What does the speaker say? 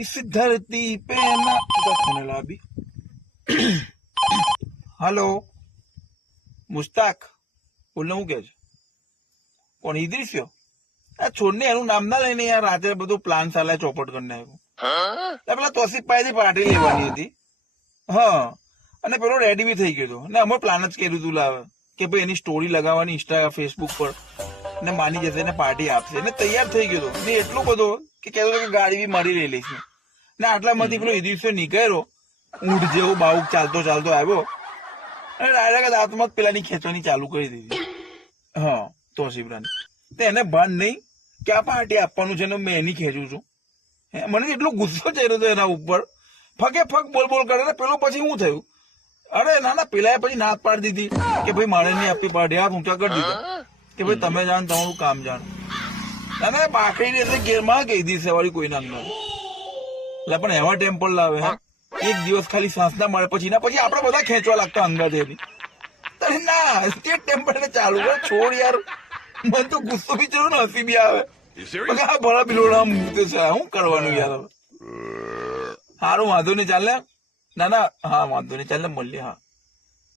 इस धरती पे ना खोनेला अभी। हेलो मुस्ताक બોલને હું કે છે કોણ ઇદ્રીસ્યો આ છોડને એનું નામ ના લઈને યાર રાત્રે બધું પ્લાન ચાલે ચોપટ કરી નાખ્યું પેલા તોસીફ પાસેથી પાર્ટી લેવાની હતી હા અને પેલો રેડી બી થઈ ગયો હતો ને અમે પ્લાન જ કર્યું હતું લાવે કે ભાઈ એની સ્ટોરી લગાવવાની ઇન્સ્ટા ફેસબુક પર ને માની જશે ને પાર્ટી આપશે ને તૈયાર થઈ ગયો હતો ને એટલો બધો કે કહેતો કે ગાડી બી મારી લઈ લઈશ ને આટલામાંથી પેલો ઇદ્રીસ્યો નીકળ્યો ઊંટ જેવો બાઉક ચાલતો ચાલતો આવ્યો અને ડાયરેક્ટ હાથમાં પેલાની ખેંચવાની ચાલુ કરી દીધી હા તોસીફરાની એને ભાન નહીં કે આ પાર્ટી આપવાનું છે ને મેં એની ખેંચું છું મને એટલો ગુસ્સો ચડ્યો હતો એના ઉપર ફકે ફક બોલ બોલ કરે ને પેલો પછી શું થયું અરે ના ના પેલા પછી નાત પાડી દીધી કે ભાઈ મારે નહીં આપવી પાર્ટી હાથ ઊંચા કરી દીધા કે ભાઈ તમે જાણ તમારું કામ જાણ ના ના બાકરી રહેશે ઘેરમાં કહી દીધી સવારી કોઈના અંદર એટલે પણ એવા ટેમ્પલ લાવે હા એક દિવસ ખાલી શ્વાસ ના મળે પછી આપણે બધા ખેંચવા લાગતા અંગાથી એની ના સ્ટેટ ટેમ્પલ ને ચાલુ કર છોડ યાર મને તો ગુસ્સો બી ચડ્યો ને હસી બી આવે આ ભલા બિલોડા મૂકતો છે શું કરવાનું યાર સારું વાંધો નહીં ચાલે ના ના હા વાંધો નહીં ચાલે મળીએ હા